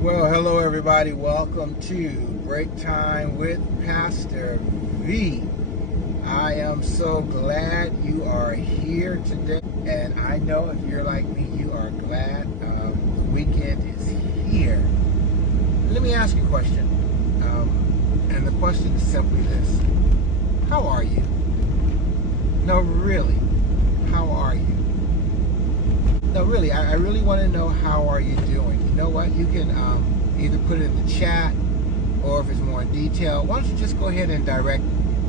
Well, hello everybody. Welcome to Break Time with Pastor V. I am so glad you are here today. And I know if you're like me, you are glad the weekend is here. Let me ask you a question. And the question is simply this. How are you? No, really. How are you? No, really, I really want to know how are you doing. You know what? You can either put it in the chat, or if it's more in detail, why don't you just go ahead and direct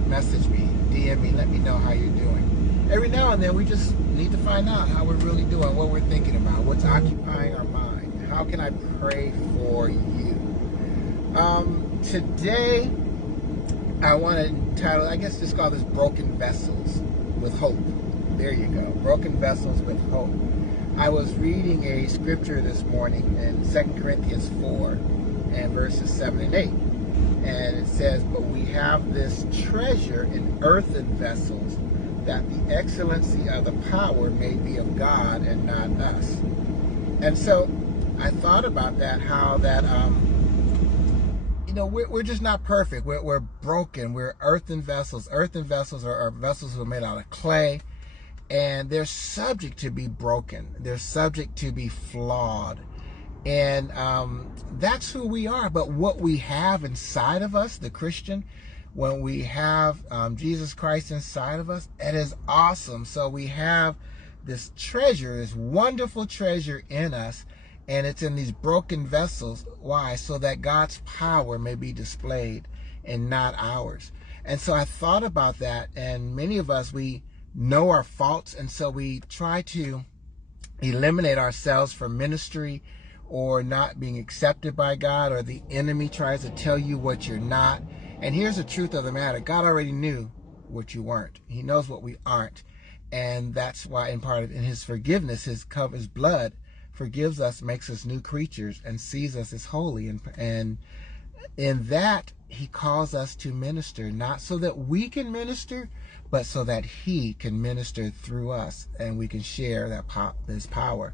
message me, DM me, let me know how you're doing. Every now and then, we just need to find out how we're really doing, what we're thinking about, what's occupying our mind. How can I pray for you? Today, I want to title, I guess just call this Broken Vessels with Hope. There you go. Broken Vessels with Hope. I was reading a scripture this morning in 2 Corinthians 4 and verses 7 and 8. And it says, "But we have this treasure in earthen vessels, that the excellency of the power may be of God and not us." And so I thought about that, how that, we're just not perfect. We're broken. We're earthen vessels. Earthen vessels are vessels that are made out of clay. And they're subject to be broken. They're subject to be flawed. And that's who we are. But what we have inside of us, the Christian, when we have Jesus Christ inside of us, it is awesome. So we have this treasure, this wonderful treasure in us, and it's in these broken vessels. Why? So that God's power may be displayed and not ours. And so I thought about that, and many of us, we know our faults, and so we try to eliminate ourselves from ministry or not being accepted by God, or the enemy tries to tell you what you're not. And here's the truth of the matter. God already knew what you weren't. He knows what we aren't. And that's why in his forgiveness, his blood forgives us, makes us new creatures, and sees us as holy. And in that, he calls us to minister, not so that we can minister, but so that he can minister through us, and we can share this power.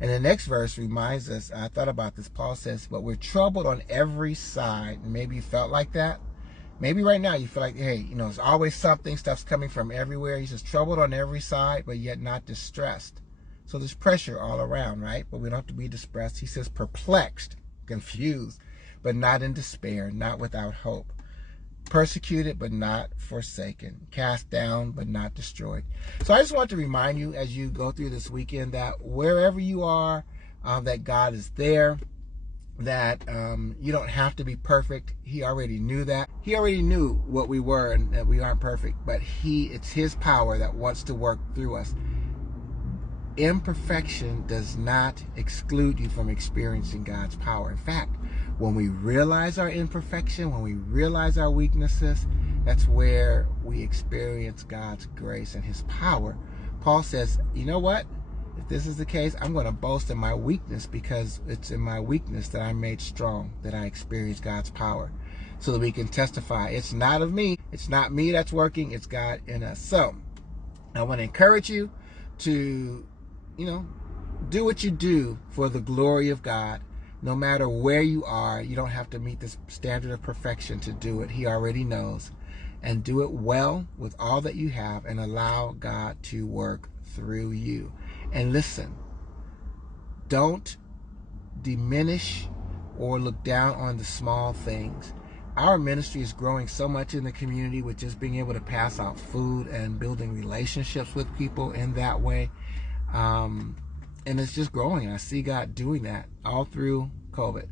And the next verse reminds us, I thought about this, Paul says, "But we're troubled on every side." And maybe you felt like that. Maybe right now you feel like, hey, it's always something, stuff's coming from everywhere. He says, troubled on every side, but yet not distressed. So there's pressure all around, right? But we don't have to be distressed. He says, perplexed, confused, but not in despair, not without hope. Persecuted, but not forsaken. Cast down, but not destroyed. So I just want to remind you as you go through this weekend that wherever you are, that God is there, that you don't have to be perfect. He already knew that. He already knew what we were and that we aren't perfect, but it's his power that wants to work through us. Imperfection does not exclude you from experiencing God's power. In fact, when we realize our imperfection, when we realize our weaknesses, that's where we experience God's grace and his power. Paul says, you know what? If this is the case, I'm going to boast in my weakness, because it's in my weakness that I'm made strong, that I experience God's power, so that we can testify. It's not of me. It's not me that's working. It's God in us. So I want to encourage you to do what you do for the glory of God. No matter where you are, you don't have to meet this standard of perfection to do it. He already knows. And do it well with all that you have, and allow God to work through you. And listen, don't diminish or look down on the small things. Our ministry is growing so much in the community with just being able to pass out food and building relationships with people in that way. And it's just growing. I see God doing that all through COVID.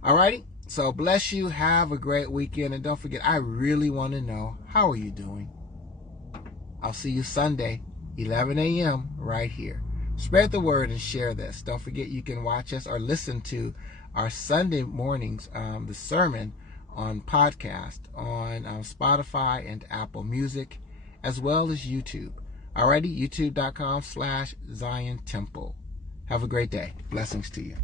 Alrighty, so bless you. Have a great weekend. And don't forget, I really want to know, how are you doing? I'll see you Sunday, 11 a.m. right here. Spread the word and share this. Don't forget, you can watch us or listen to our Sunday mornings, the sermon on podcast on Spotify and Apple Music, as well as YouTube. Alrighty, youtube.com/Zion Temple. Have a great day. Blessings to you.